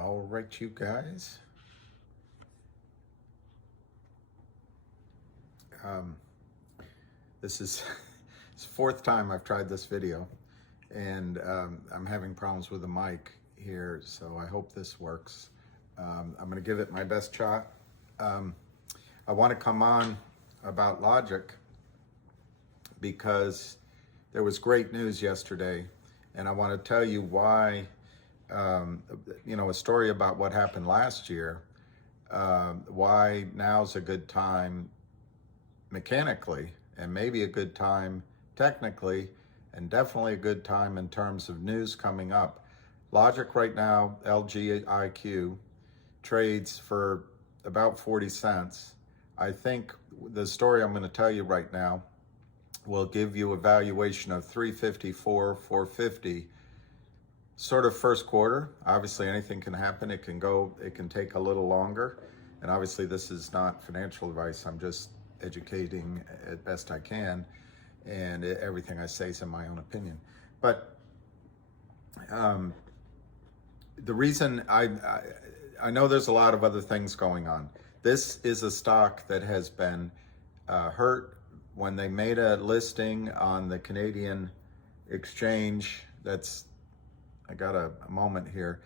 All right, you guys. This is it's the fourth time I've tried this video, and I'm having problems with the mic here, so I hope this works. I'm going to give it my best shot. I want to come on about logic because there was great news yesterday, and I want to tell you why. A story about what happened last year, why now's a good time mechanically, and maybe a good time technically, and definitely a good time in terms of news coming up. Logic right now, LGIQ, trades for about 40 cents. I think the story I'm going to tell you right now will give you a valuation of 354, 450. Sort of first quarter. Obviously anything can happen. It can take a little longer. And obviously this is not financial advice. I'm just educating as best I can. And everything I say is in my own opinion. But the reason I know there's a lot of other things going on. This is a stock that has been hurt when they made a listing on the Canadian exchange. I got a moment here.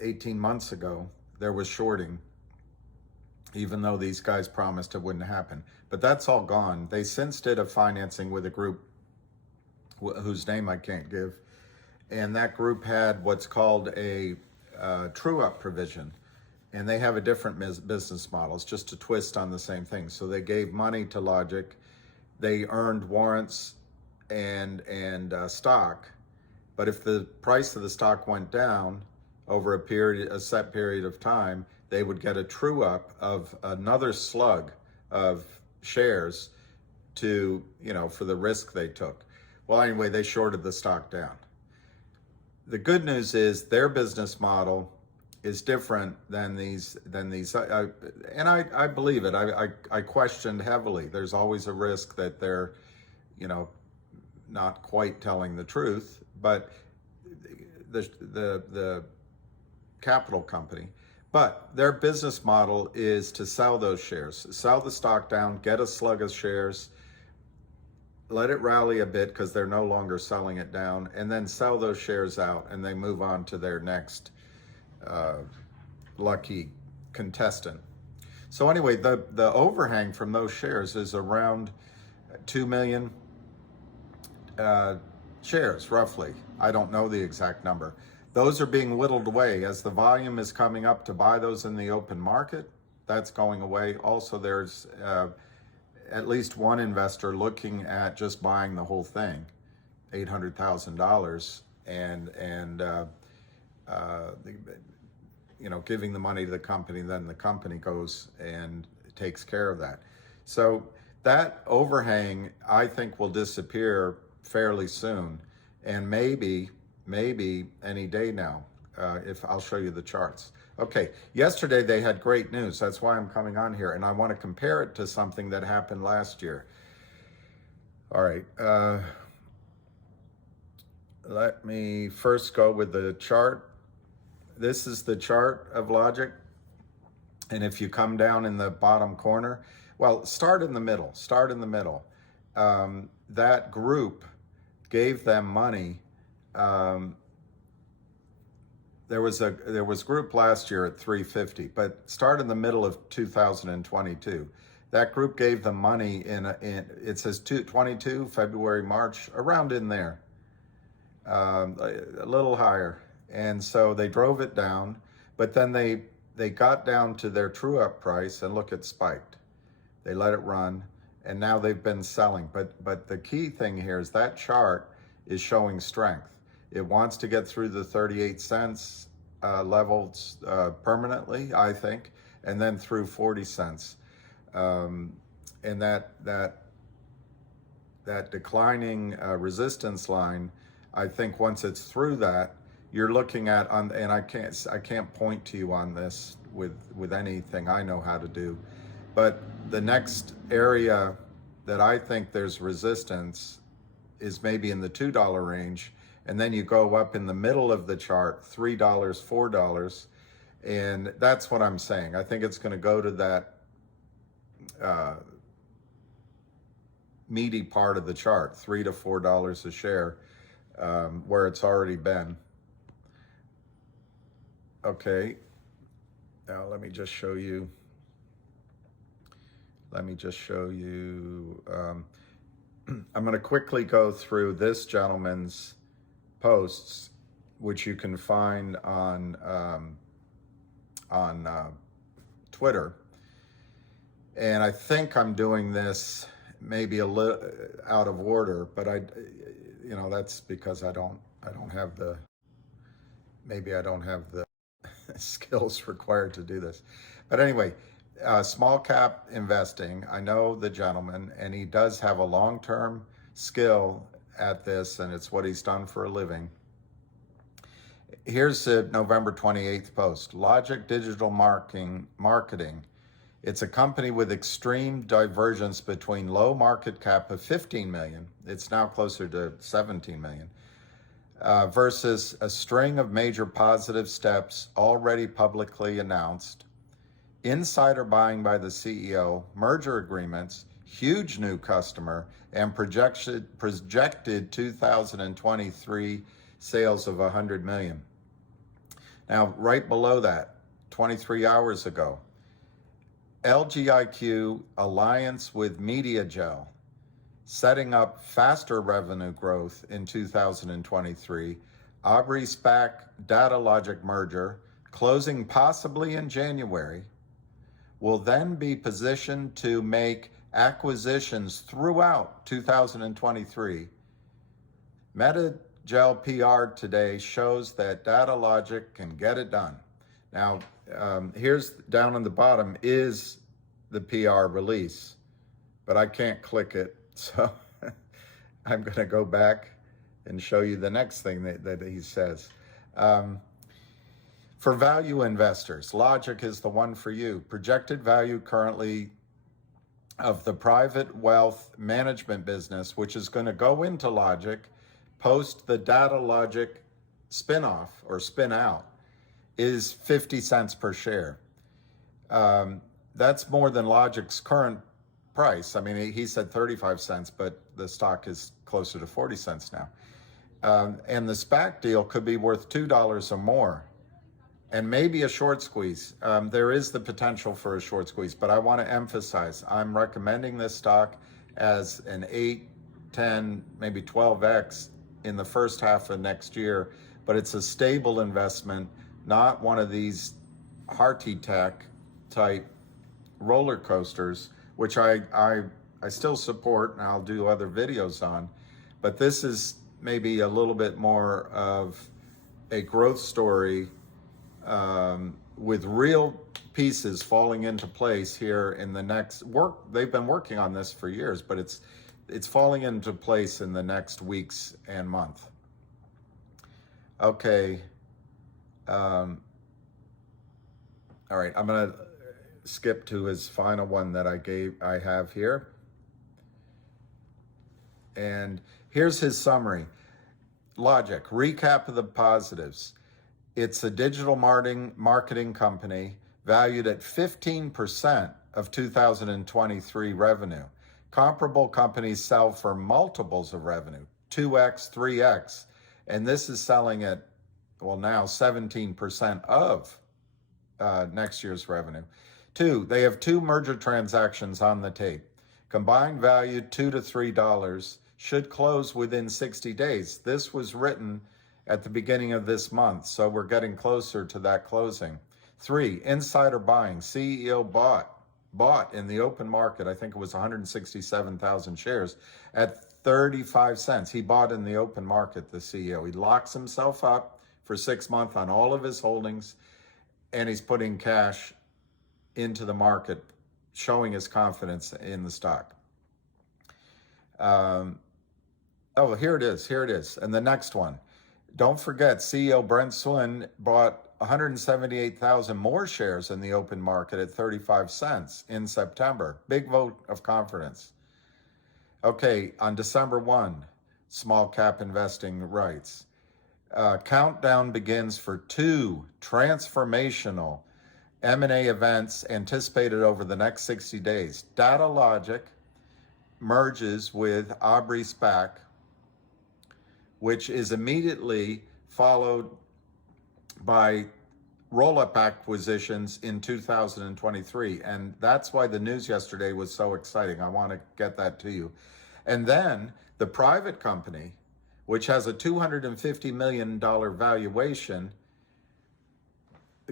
18 months ago, there was shorting, even though these guys promised it wouldn't happen. But that's all gone. They since did a financing with a group whose name I can't give. And that group had what's called a true-up provision. And they have a different business model. It's just a twist on the same thing. So they gave money to Logic. They earned warrants and stock, but if the price of the stock went down over a set period of time, they would get a true up of another slug of shares to, for the risk they took. Well, anyway, they shorted the stock down. The good news is their business model is different than these, and I believe it. I questioned heavily. There's always a risk that they're, not quite telling the truth, but the capital company, but their business model is to sell those shares, sell the stock down, get a slug of shares, let it rally a bit because they're no longer selling it down, and then sell those shares out, and they move on to their next lucky contestant. So anyway, the overhang from those shares is around 2 million shares, roughly. I don't know the exact number. Those are being whittled away as the volume is coming up to buy those in the open market. That's going away. Also, there's at least one investor looking at just buying the whole thing, $800,000, and giving the money to the company. Then the company goes and takes care of that. So that overhang, I think, will disappear fairly soon, and maybe any day now, if I'll show you the charts. Okay, yesterday they had great news. That's why I'm coming on here, and I want to compare it to something that happened last year. All right, let me first go with the chart. This is the chart of Logic, and if you come down in the bottom corner, well, start in the middle. That group gave them money. There was group last year at 350, but start in the middle of 2022. That group gave them money in it says 22 February, March, around in there, a little higher, and so they drove it down. But then they got down to their true up price, and look, it spiked. They let it run, and now they've been selling. But the key thing here is that chart is showing strength. It wants to get through the 38 cents levels permanently, I think, and then through 40 cents. And that declining resistance line, I think once it's through that, you're looking at, and I can't point to you on this with anything I know how to do, but the next area that I think there's resistance is maybe in the $2 range, And then you go up in the middle of the chart, $3, $4. And that's what I'm saying. I think it's going to go to that meaty part of the chart, $3 to $4 a share, where it's already been. Okay, now let me just show you. I'm going to quickly go through this gentleman's posts, which you can find on Twitter. And I think I'm doing this maybe a little out of order, but that's because I don't have the skills required to do this. But anyway, small cap investing, I know the gentleman, and he does have a long-term skill at this, and it's what he's done for a living. Here's the November 28th post. Logic Digital Marketing. It's a company with extreme divergence between low market cap of 15 million. It's now closer to 17 million. Versus a string of major positive steps already publicly announced, insider buying by the CEO, merger agreements, huge new customer, and projected 2023 sales of 100 million. Now, right below that, 23 hours ago, LGIQ alliance with MediaGel, setting up faster revenue growth in 2023, Aubrey SPAC DataLogic merger, closing possibly in January, will then be positioned to make acquisitions throughout 2023. MediaGel PR today shows that DataLogic can get it done. Now, here's down on the bottom is the PR release, but I can't click it. So I'm going to go back and show you the next thing that he says. For value investors, Logic is the one for you. Projected value currently of the private wealth management business, which is going to go into Logic post the DataLogic spinoff or spin out, is 50 cents per share. That's more than Logic's current price. I mean, he said 35 cents, but the stock is closer to 40 cents now. And the SPAC deal could be worth $2 or more, and maybe a short squeeze. There is the potential for a short squeeze, but I want to emphasize, I'm recommending this stock as an 8, 10, maybe 12X in the first half of next year, but it's a stable investment, not one of these hearty tech type roller coasters, which I still support and I'll do other videos on. But this is maybe a little bit more of a growth story with real pieces falling into place here in the next work. They've been working on this for years, but it's falling into place in the next weeks and month. Okay. All right, I'm going to skip to his final one that I have here. And here's his summary. Logic, recap of the positives. It's a digital marketing company valued at 15% of 2023 revenue. Comparable companies sell for multiples of revenue, 2X, 3X, and this is selling at, well, now 17% of next year's revenue. They have 2 merger transactions on the tape. Combined value $2 to $3, should close within 60 days. This was written at the beginning of this month, so we're getting closer to that closing. 3, insider buying. CEO bought in the open market, I think it was 167,000 shares at 35 cents. He bought in the open market, the CEO. He locks himself up for 6 months on all of his holdings, and he's putting cash into the market, showing his confidence in the stock. Here it is. And the next one. Don't forget, CEO Brent Swin bought 178,000 more shares in the open market at 35 cents in September. Big vote of confidence. Okay, on December 1, Small Cap Investing writes, Countdown begins for 2 transformational M&A events anticipated over the next 60 days. Data Logic merges with Aubrey SPAC, which is immediately followed by roll-up acquisitions in 2023. And that's why the news yesterday was so exciting. I want to get that to you. And then the private company, which has a $250 million valuation,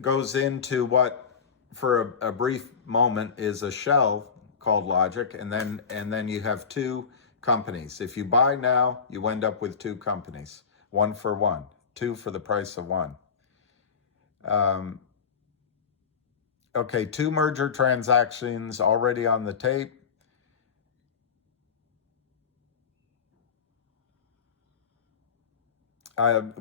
goes into what, for a brief moment, is a shell called Logic, and then you have 2 companies. If you buy now, you end up with 2 companies, 1 for 1, 2 for the price of 1. Okay, 2 merger transactions already on the tape.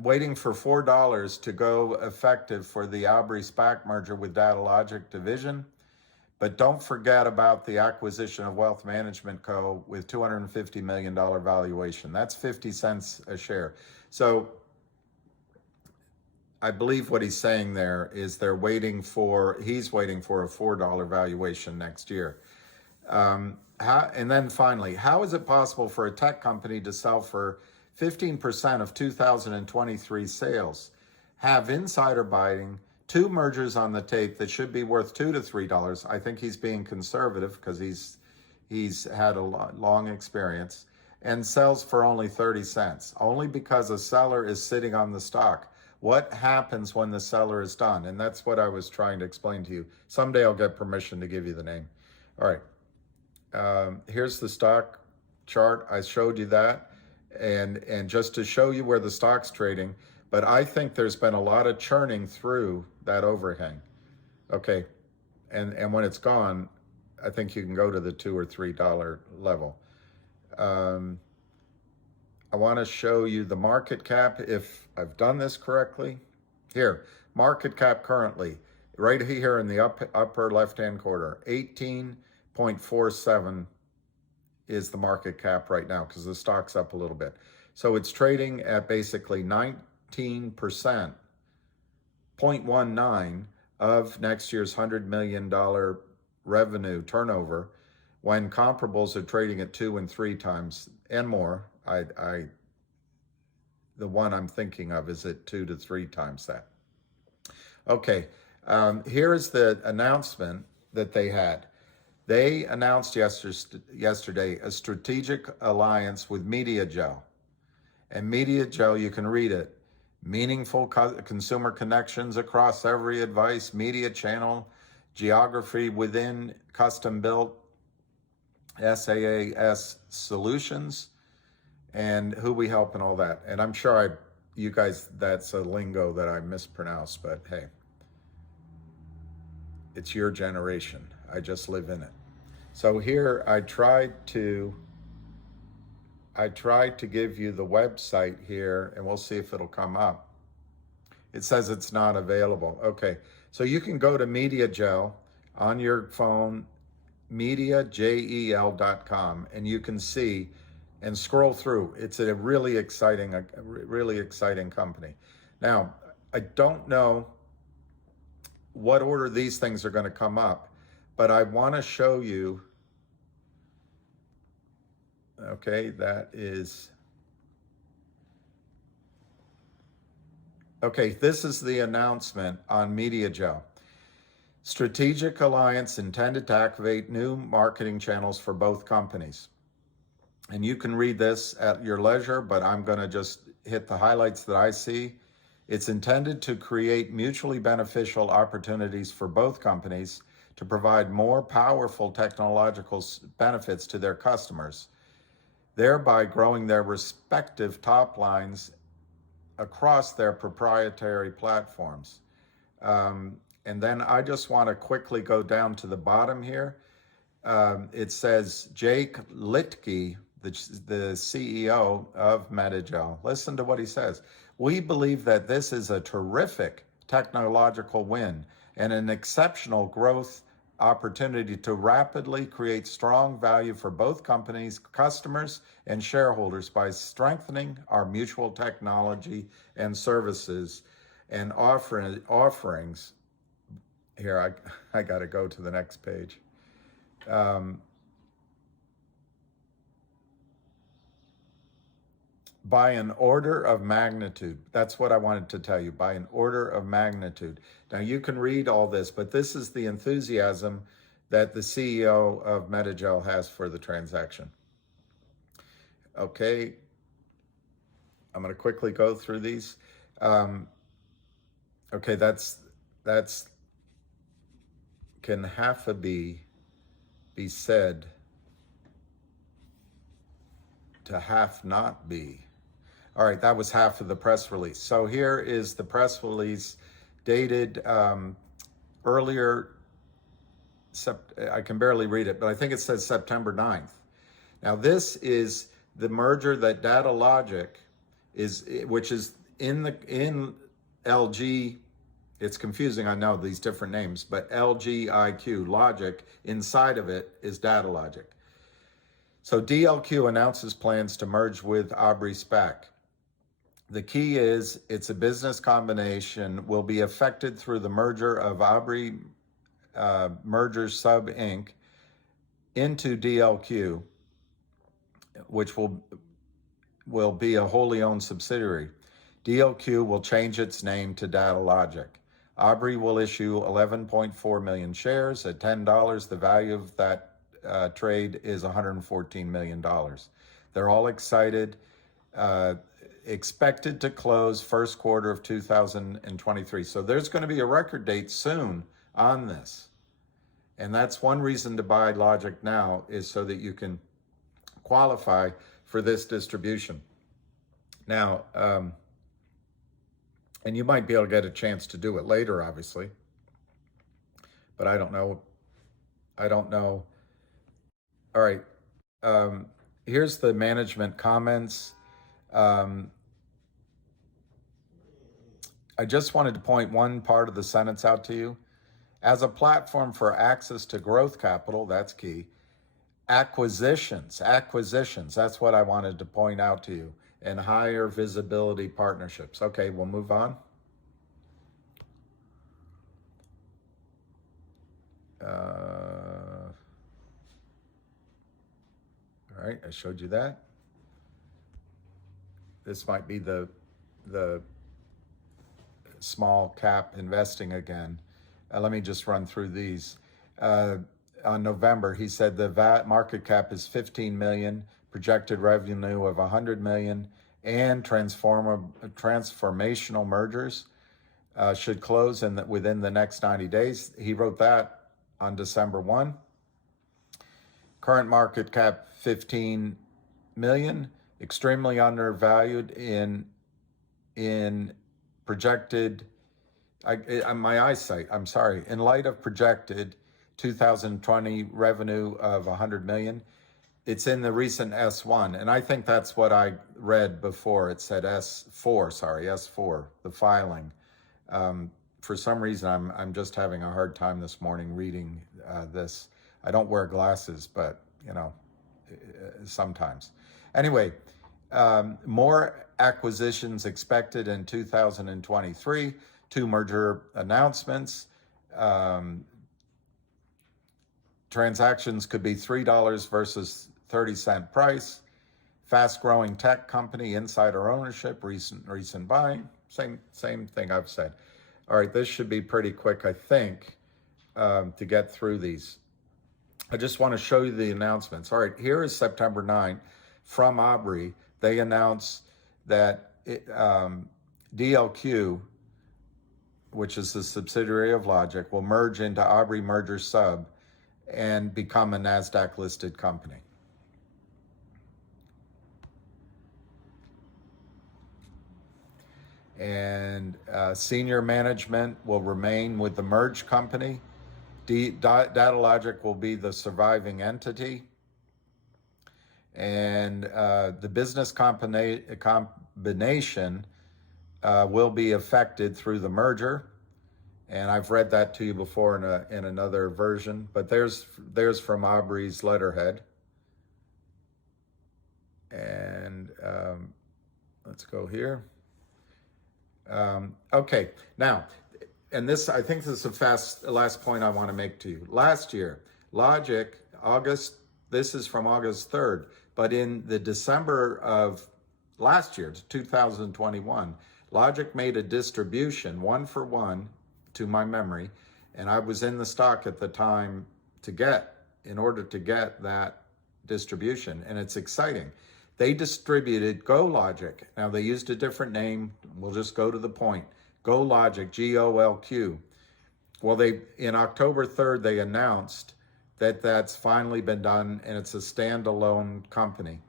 Waiting for $4 to go effective for the Aubrey SPAC merger with Data Logic division. But don't forget about the acquisition of Wealth Management Co. with $250 million valuation. That's 50 cents a share. So I believe what he's saying there is he's waiting for a $4 valuation next year. And then finally, how is it possible for a tech company to sell for 15% of 2023 sales, have insider buying, 2 mergers on the tape that should be worth $2 to $3? I think he's being conservative because he's had a long experience, and sells for only 30 cents, only because a seller is sitting on the stock. What happens when the seller is done? And that's what I was trying to explain to you. Someday I'll get permission to give you the name. All right. Here's the stock chart. I showed you that. And just to show you where the stock's trading, but I think there's been a lot of churning through that overhang. Okay. And when it's gone, I think you can go to the $2 or $3 level. I want to show you the market cap, if I've done this correctly. Here, market cap currently, right here in the upper left-hand corner, 18.47 is the market cap right now because the stock's up a little bit. So it's trading at basically 19%, 0.19 of next year's $100 million revenue turnover, when comparables are trading at 2 and 3 times and more. The one I'm thinking of is at 2 to 3 times that. Okay, here's the announcement that they had. They announced yesterday a strategic alliance with MediaGel. And MediaGel, you can read it, meaningful consumer connections across every advice, media channel, geography within custom-built SaaS solutions, and who we help and all that. And I'm sure you guys, that's a lingo that I mispronounced, but hey, it's your generation. I just live in it. So here I tried to give you the website here, and we'll see if it'll come up. It says it's not available. Okay, so you can go to MediaGel on your phone, mediagel.com, and you can see and scroll through. It's a really exciting company. Now, I don't know what order these things are going to come up, but I want to show you. Okay, that is. Okay, this is the announcement on MediaGel. Strategic alliance intended to activate new marketing channels for both companies. And you can read this at your leisure, but I'm going to just hit the highlights that I see. It's intended to create mutually beneficial opportunities for both companies to provide more powerful technological benefits to their customers, thereby growing their respective top lines across their proprietary platforms. And then I just want to quickly go down to the bottom here. It says Jake Litke, the CEO of MediaGel. Listen to what he says. We believe that this is a terrific technological win and an exceptional growth opportunity to rapidly create strong value for both companies, customers, and shareholders by strengthening our mutual technology and services and offerings. Here, I got to go to the next page. By an order of magnitude. That's what I wanted to tell you, by an order of magnitude. Now, you can read all this, but this is the enthusiasm that the CEO of Metagel has for the transaction. Okay, I'm going to quickly go through these. Okay, that's can half a be said to half not be. All right, that was half of the press release. So here is the press release dated earlier, I can barely read it, but I think it says September 9th. Now this is the merger that DataLogic which is in LG, it's confusing, I know these different names, but LGIQ Logic, inside of it is DataLogic. So DLQ announces plans to merge with Aubrey SPAC. The key is it's a business combination, will be affected through the merger of Aubrey Mergers Sub Inc. into DLQ, which will be a wholly owned subsidiary. DLQ will change its name to DataLogic. Aubrey will issue 11.4 million shares at $10. The value of that trade is $114 million. They're all excited. Expected to close first quarter of 2023. So there's going to be a record date soon on this. And that's one reason to buy Logic now, is so that you can qualify for this distribution. Now, and you might be able to get a chance to do it later, obviously, but I don't know. All right, here's the management comments. I just wanted to point one part of the sentence out to you. As a platform for access to growth capital, that's key. Acquisitions, that's what I wanted to point out to you, and higher visibility partnerships. Okay, we'll move on. All right, I showed you that. This might be the small cap investing again. Let me just run through these. On November, he said the market cap is 15 million, projected revenue of 100 million, and transformational mergers should close within the next 90 days. He wrote that on December 1. Current market cap 15 million, extremely undervalued in projected, my eyesight, I'm sorry, in light of projected 2020 revenue of 100 million. It's in the recent S1, and I think that's what I read before. It said S4, the filing. For some reason, I'm just having a hard time this morning reading this. I don't wear glasses, but sometimes. Anyway, more acquisitions expected in 2023, 2 merger announcements. Transactions could be $3 versus 30-cent price. Fast-growing tech company, insider ownership, recent buying. Same thing I've said. All right, this should be pretty quick, I think, to get through these. I just want to show you the announcements. All right, here is September 9th from Aubrey. They announced that DLQ, which is the subsidiary of Logic, will merge into Aubrey Mergers Sub and become a NASDAQ-listed company. And senior management will remain with the merged company. DataLogic will be the surviving entity. And the business combination will be affected through the merger. And I've read that to you before in another version, but there's from Aubrey's letterhead. And let's go here. Okay, now, and this, I think this is the last point I want to make to you. Last year, Logic, August, this is from August 3rd, but in the December of last year, 2021, Logic made a distribution, 1-for-1, to my memory, and I was in the stock at the time in order to get that distribution, and it's exciting. They distributed GoLogic. Now, they used a different name. We'll just go to the point. GoLogic, GOLQ. Well, in October 3rd, they announced that that's finally been done, and it's a standalone company.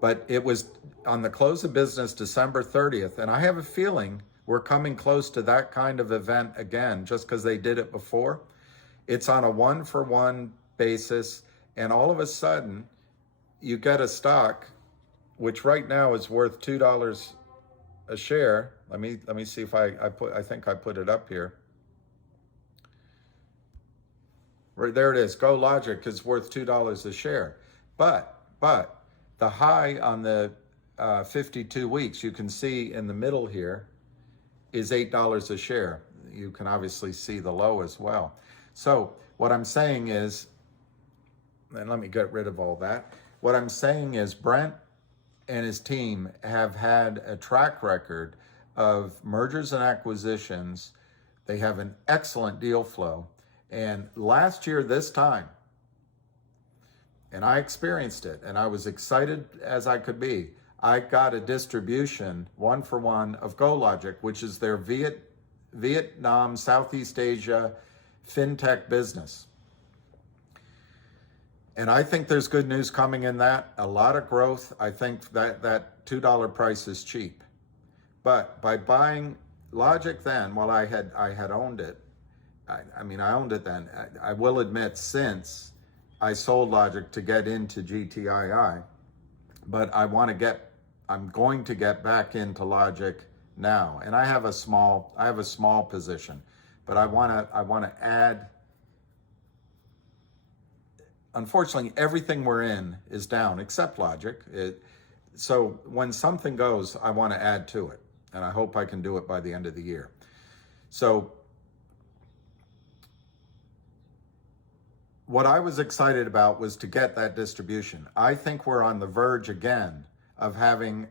But it was on the close of business December 30th, and I have a feeling we're coming close to that kind of event again, just because they did it before. It's on a 1-for-1 basis, and all of a sudden, you get a stock, which right now is worth $2 a share. Let me see if I think I put it up here. Right there it is. GoLogic is worth $2 a share. But the high on the 52 weeks, you can see in the middle here, is $8 a share. You can obviously see the low as well. So what I'm saying is, and let me get rid of all that. What I'm saying is Brent and his team have had a track record of mergers and acquisitions. They have an excellent deal flow. And last year, this time, and I experienced it, and I was excited as I could be, I got a distribution, 1-for-1, of GoLogic, which is their Vietnam, Southeast Asia fintech business. And I think there's good news coming in that. A lot of growth. I think that $2 price is cheap. But by buying Logic then, while I had owned it, I owned it then. I will admit, since I sold Logic to get into GTII, but I'm going to get back into Logic now. And I have a small position, but I want to add. Unfortunately, everything we're in is down except Logic. So when something goes, I want to add to it. And I hope I can do it by the end of the year. So what I was excited about was to get that distribution. I think we're on the verge again of having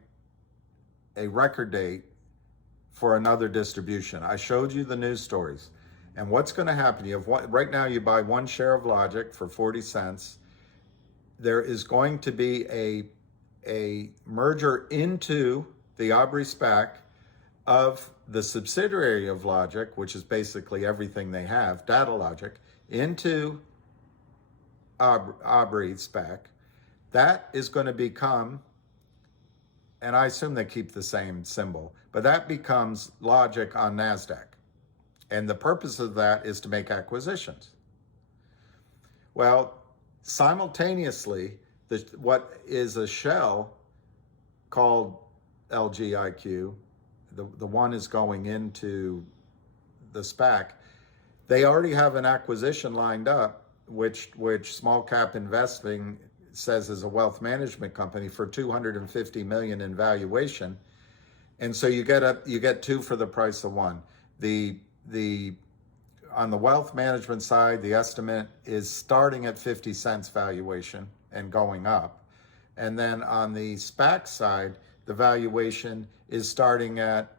a record date for another distribution. I showed you the news stories. And what's going to happen, right now you buy 1 share of Logic for 40 cents. There is going to be a merger into the Aubrey SPAC of the subsidiary of Logic, which is basically everything they have, DataLogic, into Aubrey SPAC. That is going to become, and I assume they keep the same symbol, but that becomes Logic on NASDAQ. And the purpose of that is to make acquisitions. Well, simultaneously, what is a shell called LGIQ, the one is going into the SPAC, they already have an acquisition lined up, which small cap investing says is a wealth management company for $250 million in valuation. And so you get 2 for the price of 1. On the wealth management side, the estimate is starting at 50 cents valuation and going up. And then on the SPAC side, the valuation is starting at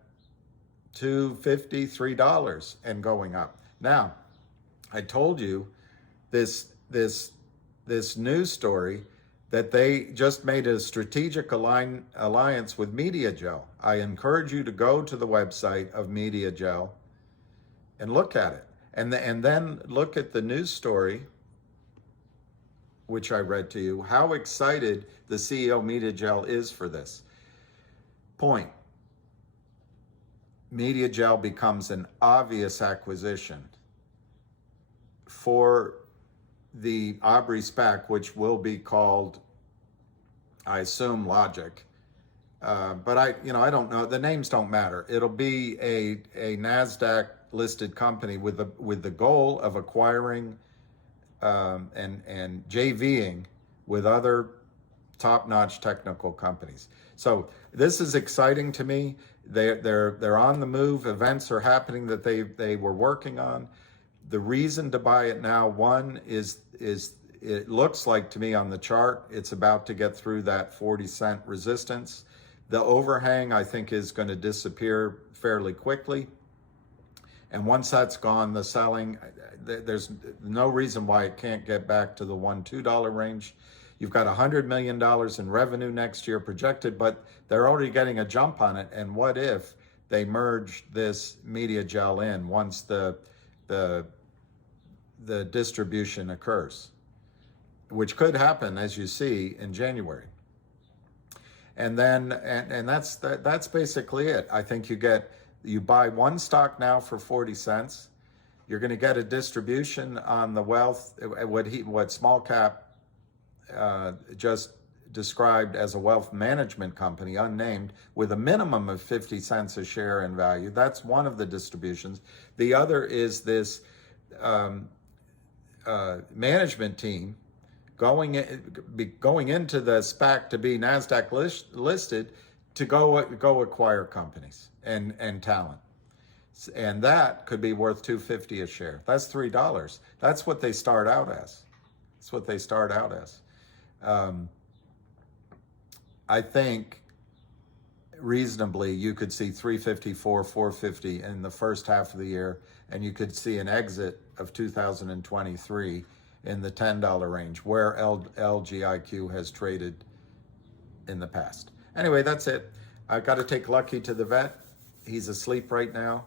$2.50, $3 and going up. Now, I told you this news story that they just made a strategic alliance with MediaGel. I encourage you to go to the website of MediaGel and look at it. And then look at the news story, which I read to you, how excited the CEO MediaGel is for this. Point. MediaGel becomes an obvious acquisition for the Aubrey SPAC, which will be called, I assume, Logic. But I don't know. The names don't matter. It'll be a NASDAQ listed company with the goal of acquiring and JVing with other top-notch technical companies. So this is exciting to me. They're on the move. Events are happening that they were working on. The reason to buy it now, one is it looks like to me on the chart it's about to get through that 40-cent resistance. The overhang, I think, is going to disappear fairly quickly. And once that's gone, the selling, there's no reason why it can't get back to the $1-2 range. You've got $100 million in revenue next year projected, but they're already getting a jump on it. And what if they merge this media gel in once the distribution occurs, which could happen, as you see, in January. And then, and that's basically it. I think you buy one stock now for 40 cents. You're going to get a distribution on the wealth, what small cap just described as a wealth management company, unnamed, with a minimum of 50 cents a share in value. That's one of the distributions. The other is this management team going into the SPAC to be NASDAQ listed to go acquire companies and talent. And that could be worth $2.50 a share. That's $3. That's what they start out as. That's what they start out as. I think reasonably you could see 354, 450 in the first half of the year, and you could see an exit of 2023 in the $10 range where LGIQ has traded in the past. Anyway, that's it. I've got to take Lucky to the vet. He's asleep right now.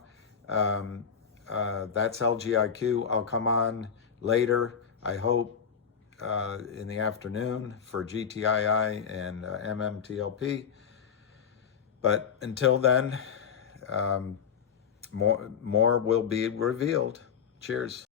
That's LGIQ. I'll come on later, I hope, in the afternoon for GTII and MMTLP. But until then, more will be revealed. Cheers.